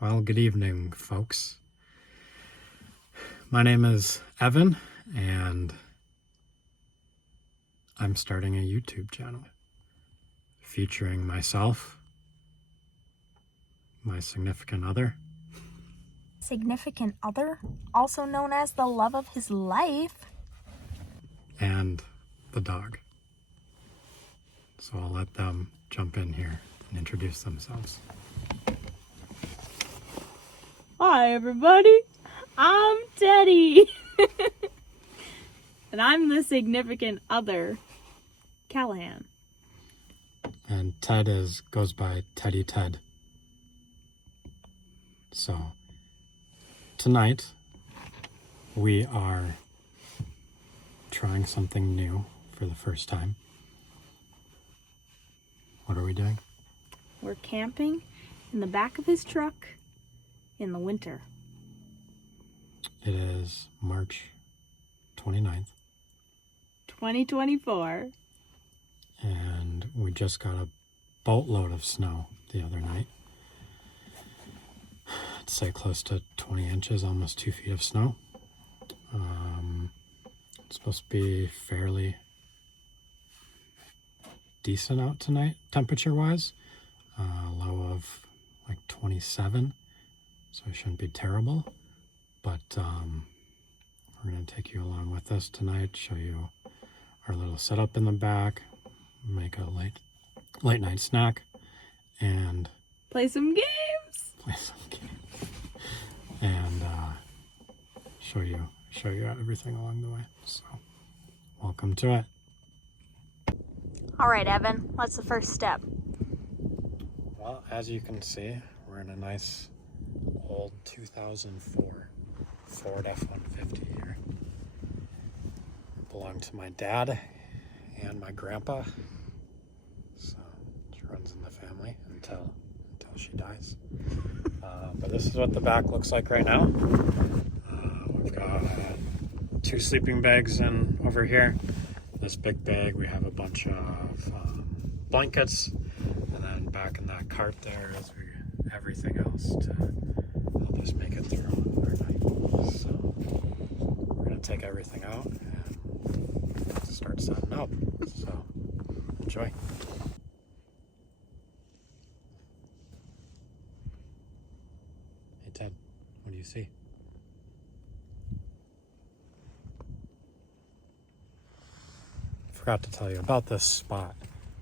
Well, good evening, folks. My name is Evan, and I'm starting a YouTube channel featuring myself, my significant other, Significant other, also known as the love of his life, and the dog. So I'll let them jump in here and introduce themselves. Hi everybody, I'm Teddy. And I'm the significant other, Callahan. And Ted goes by Teddy Ted. So tonight we are trying something new for the first time. What are we doing? We're camping in the back of his truck in the winter. It is March 29th, 2024. and we just got a boatload of snow the other night. I'd say close to 20 inches, almost 2 feet of snow. It's supposed to be fairly decent out tonight, temperature-wise. Low of like 27, so it shouldn't be terrible. But we're going to take you along with us tonight, show you our little setup in the back, make a late night snack, and Play some games. and show you everything along the way. So welcome to it. All right, Evan, what's the first step? Well, as you can see, we're in a nice old 2004 Ford F-150 here. Belonged to my dad and my grandpa, so she runs in the family until she dies. But this is what the back looks like right now. We've got 2 sleeping bags in over here. This big bag, we have a bunch of blankets, and then back in that cart there is everything else to help us make it through our night. So we're gonna take everything out and start setting up. So enjoy. Hey Ted, what do you see? Forgot to tell you about this spot.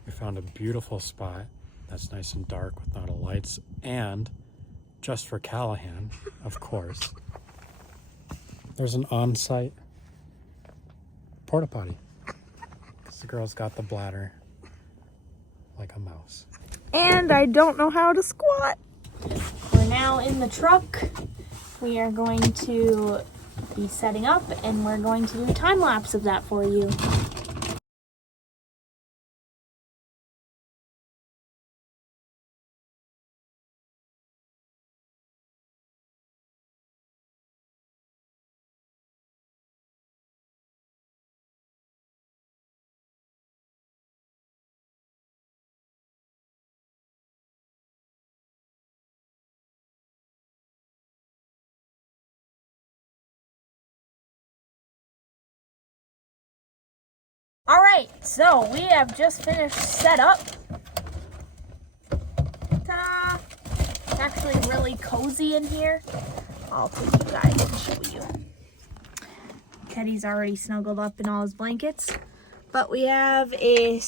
We found a beautiful spot that's nice and dark with not a lights, and just for Callahan, of course, there's an on-site porta potty because the girl's got the bladder like a mouse. And I don't know how to squat. We're now in the truck. We are going to be setting up, and we're going to do a time lapse of that for you. All right, so we have just finished setup. Ta-da! It's actually really cozy in here. I'll take you guys and show you. Teddy's already snuggled up in all his blankets, but we have a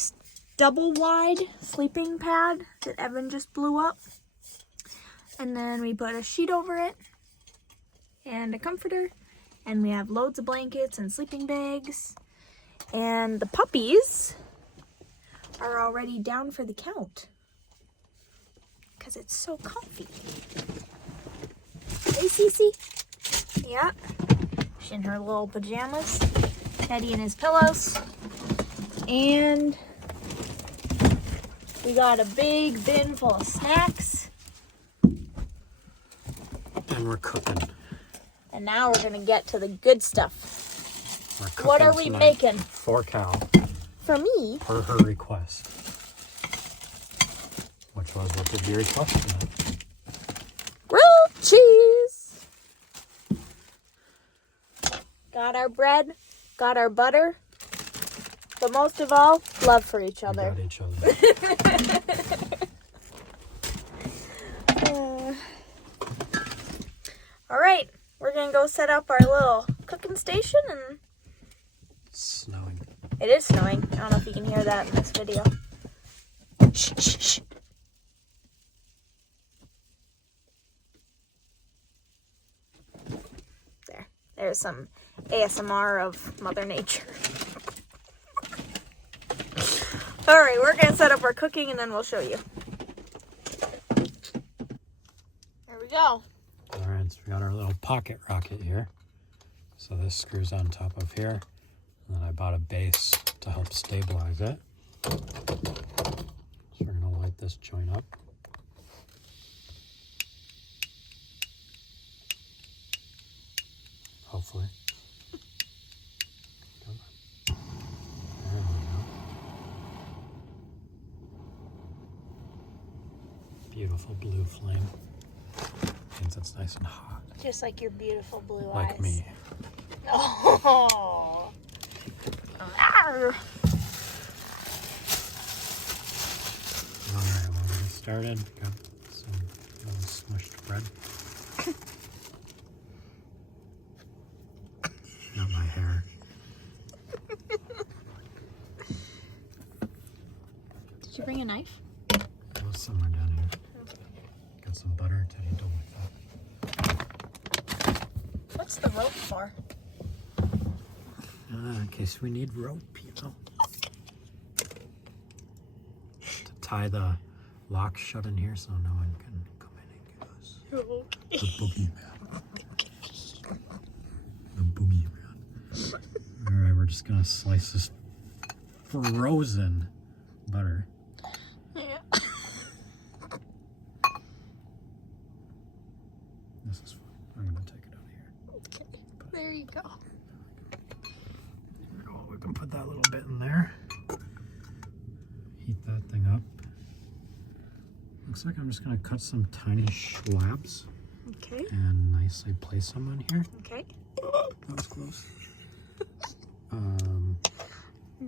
double wide sleeping pad that Evan just blew up. And then we put a sheet over it and a comforter, and we have loads of blankets and sleeping bags. And the puppies are already down for the count because it's so comfy. Hey, Cece. Yeah. She's in her little pajamas. Teddy in his pillows. And we got a big bin full of snacks. And we're cooking. And now we're going to get to the good stuff. We're cooking What are we tonight making? for Cal, For me? per her request. Which was, what did you request tonight? Grilled Cheese! Got our bread, got our butter, but most of all, love for each We other. got each other. All right, we're gonna go set up our little cooking station, and It's snowing. it is snowing. I don't know if you can hear that in this video. Shh, shh, shh. There's some ASMR of Mother Nature. All right, we're gonna set up our cooking and then we'll show you. There we go. All right, so we got our little pocket rocket here. So this screws on top of here. And then I bought a base to help stabilize it. So we're gonna light this joint up. Hopefully. Come on. There we go. Beautiful blue flame. Means it's nice and hot. Just like your beautiful blue eyes. Like me. Oh. Arr. Alright, we'll get started. Got some little smushed bread. Not my hair. Did you bring a knife? It was somewhere down here. Got some butter. Teddy told me that. What's the rope for? In case we need rope, you know. To tie the lock shut in here so no one can come in and get us. The boogeyman. The boogeyman. Alright, we're just gonna slice this frozen butter. Yeah. This is fun. I'm gonna take it out of here. Okay. There you go. Oh, we can put that little bit in there. Heat that thing up. Looks like I'm just gonna cut some tiny schlabs Okay. and nicely place them on here. Okay. That was close.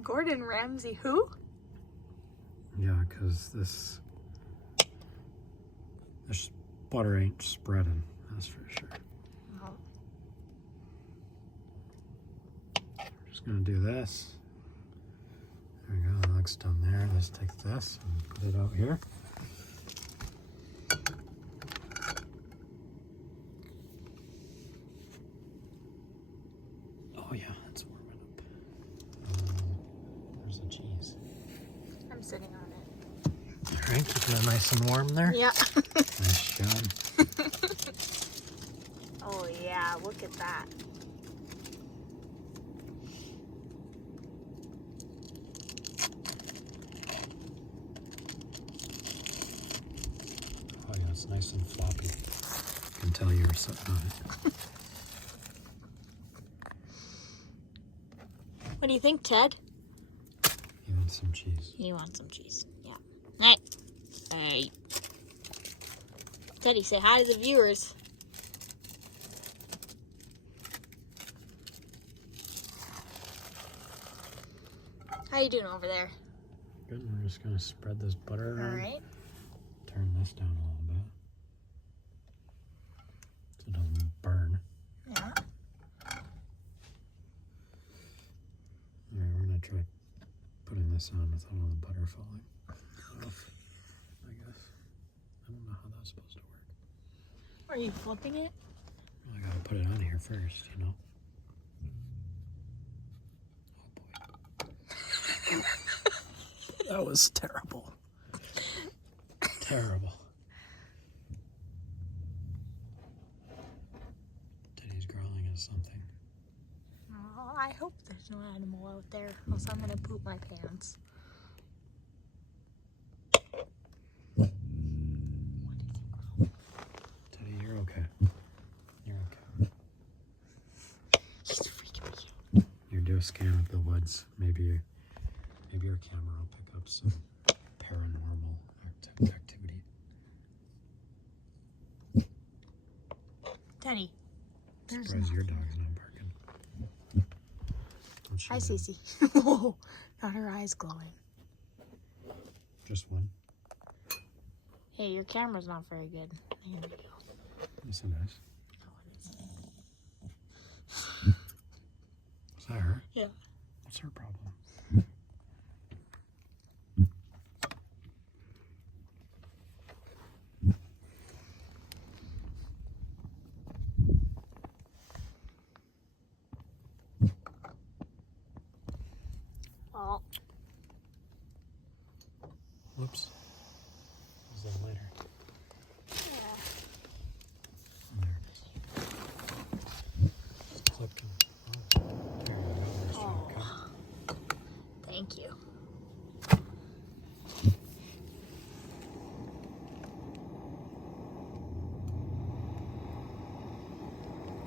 Gordon Ramsay who? Yeah, because this butter ain't spreading, that's for sure. Oh. We're just gonna do this. There we go, that looks done there. Let's take this and put it out here. Oh yeah, it's warming up. Where's the cheese? I'm sitting on it. All right, keeping it nice and warm there. Yeah. Nice job. Oh yeah, look at that. Oh yeah, it's nice and floppy. I can tell you were sitting on it. What do you think, Ted? You want some cheese? You want some cheese? Yeah. Hey. Hey. Teddy, say hi to the viewers. How you doing over there? Good. We're just gonna spread this butter All around. right. Turn this down a little bit so it doesn't burn. Yeah. All right, we're gonna try putting this on without all the butter falling. I guess. I don't know how that's supposed to work. Are you flipping it? Well, I gotta put it on here first, you know. Oh boy. That was terrible. Terrible. Teddy's growling at something. Oh, I hope there's no animal out there, else I'm gonna poop my pants. Teddy, you're okay. You're okay. He's freaking me out. You do a scan of the woods. Maybe your camera will pick up some paranormal activity. Teddy. There's Surprised your dog's not barking. What's she Hi, doing? Cece. Whoa, got her eyes glowing. Just one. Hey, your camera's not very good. Here we go. That's so nice. Is that her? Yeah. What's her problem? Oh. Whoops. Is that later? Yeah. There it is. Click and, oh, there you go. There's your cup. Thank you.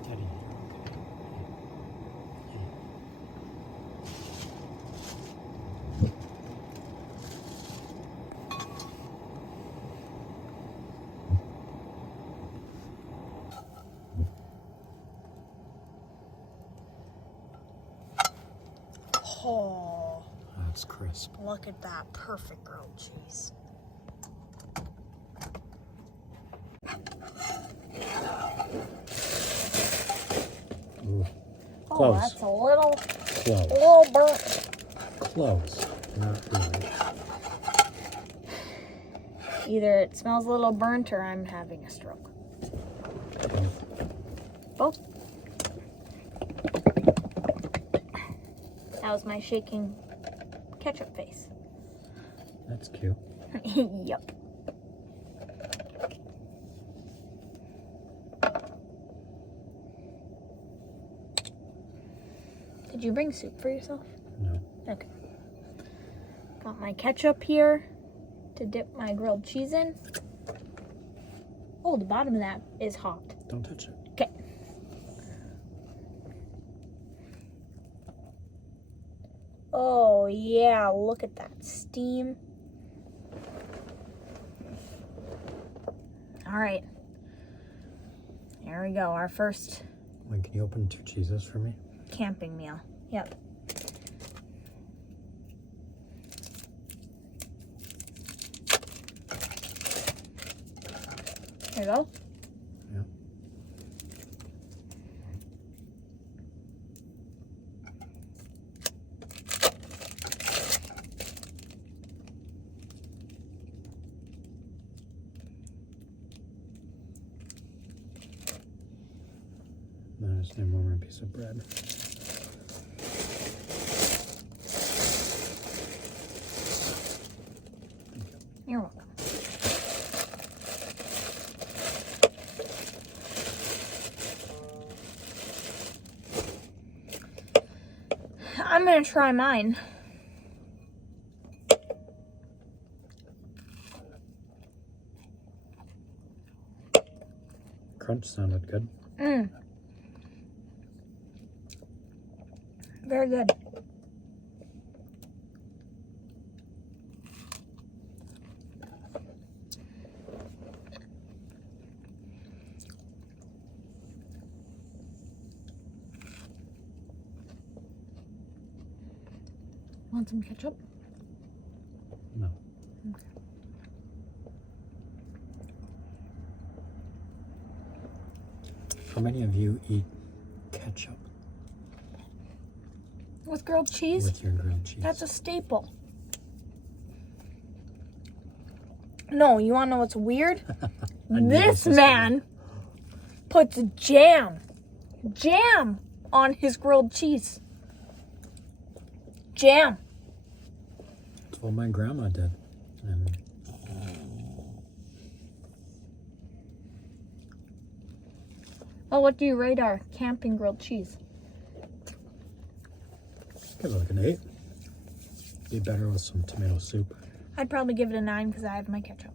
Teddy, you're okay. Hey. Oh, That's crisp. look at that perfect grilled cheese. Ooh. Oh, Close. that's a little Close. burnt. Close. Not really. Either it smells a little burnt or I'm having a stroke. Both. That was my shaking ketchup face. That's cute. Yup. Did you bring soup for yourself? No. Okay. Got my ketchup here to dip my grilled cheese in. Oh, the bottom of that is hot. Don't touch it. Okay. Oh, yeah, look at that steam. All right. There we go, our first Wait, can you open 2 cheeses for me? camping meal. Yep. There you go. Yeah. Then I just need one more piece of bread. You're welcome. I'm gonna try mine. Crunch sounded good. Mmm. Very good. Want some ketchup? No. Okay. How many of you eat ketchup With grilled cheese? with your grilled cheese? That's a staple. No, you wanna know what's weird? I knew This was man puts jam on his grilled cheese. Jam. That's what my grandma did. And Oh, what do you rate our camping grilled cheese? give it like an 8. Be better with some tomato soup. I'd probably give it a 9 because I have my ketchup.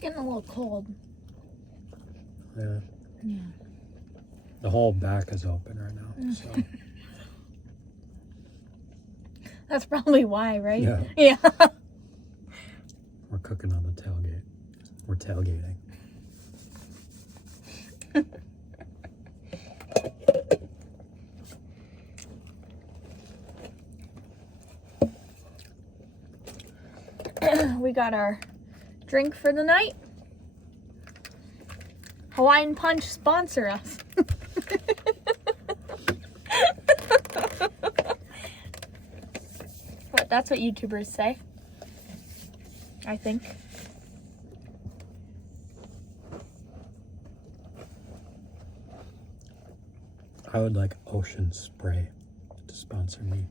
Getting a little cold. Yeah. Yeah. The whole back is open right now. So. That's probably why, right? Yeah. Yeah. We're cooking on the tailgate. We're tailgating. We got our drink for the night. Hawaiian Punch, sponsor us. But that's what YouTubers say, I think. I would like Ocean Spray to sponsor me.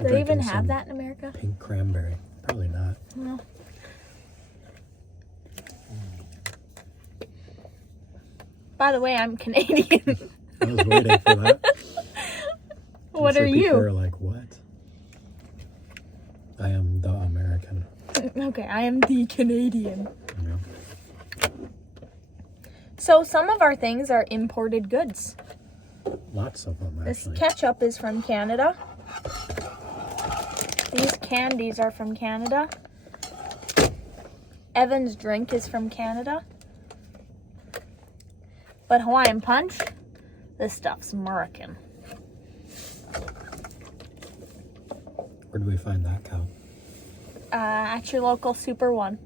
Do they even have that in America? Pink cranberry. Probably not. No. By the way, I'm Canadian. I was waiting for that. What I'm are sure people you? are like, what? I am the American. Okay, I am the Canadian. Yeah. So some of our things are imported goods. Lots of them, This actually. ketchup is from Canada. These candies are from Canada. Evan's drink is from Canada. But Hawaiian Punch, this stuff's American. Where do we find that cow? At your local Super One.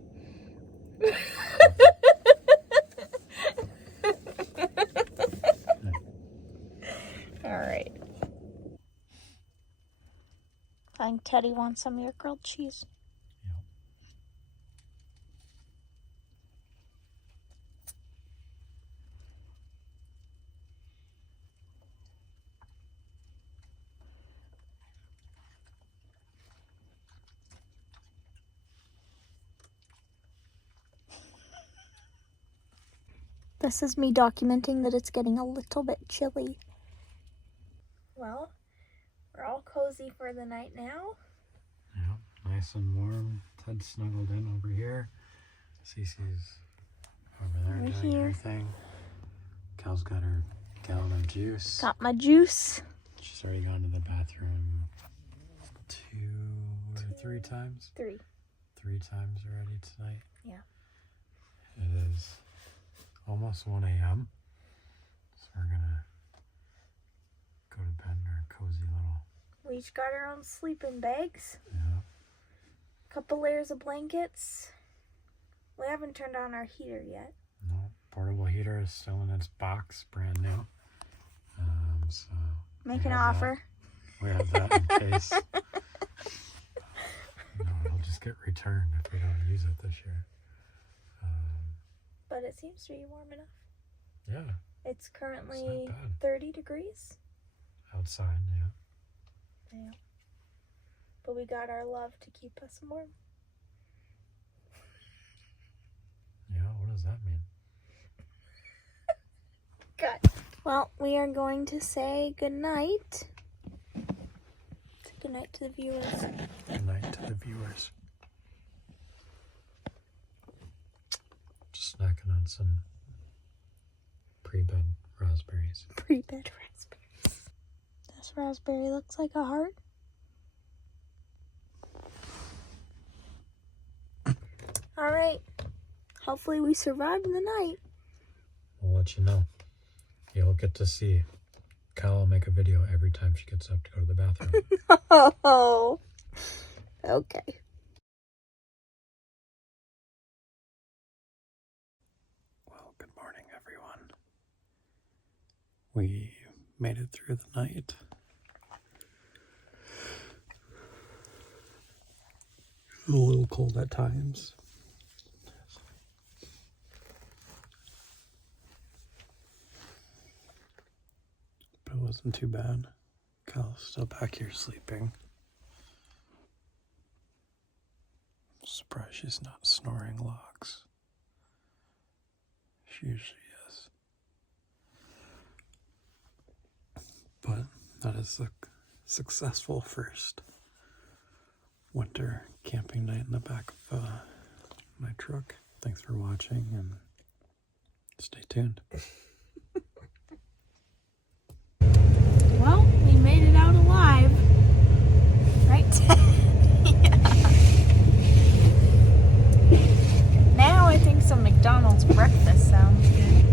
All right. I think Teddy wants some of your grilled cheese. Yeah. This is me documenting that it's getting a little bit chilly. Well, we're all cozy for the night now. Yeah, nice and warm. Ted's snuggled in over here. Cece's over there Over doing here. her thing. Cal's got her gallon of juice. Got my juice. She's already gone to the bathroom 2 or 3 times. 3. 3 times already tonight. Yeah. It is almost 1 a.m. So we're gonna go to bed in our cozy little. We each got our own sleeping bags. Yeah. Couple layers of blankets. We haven't turned on our heater yet. No, portable heater is still in its box, brand new. So Make we an have offer. that. We have that in case. It'll just get returned if we don't use it this year. But it seems to be warm enough. Yeah, It's currently It's not bad. 30 degrees. outside. Yeah. Yeah. But we got our love to keep us warm. Yeah. What does that mean? Good. Well, we are going to say good night. Good night to the viewers. Good night to the viewers. Just snacking on some pre-bed raspberries. Pre-bed raspberries. This raspberry looks like a heart. All right. Hopefully we survived the night. We'll let you know. You'll get to see Kyle make a video every time she gets up to go to the bathroom. Oh. Okay. Well, good morning, everyone. We made it through the night. A little cold at times. But it wasn't too bad. Kyle's still back here sleeping. I'm surprised she's not snoring logs. She usually is. But that is a successful first winter camping night in the back of my truck. Thanks for watching and stay tuned. Well, we made it out alive. Right? Yeah. Now I think some McDonald's breakfast sounds good.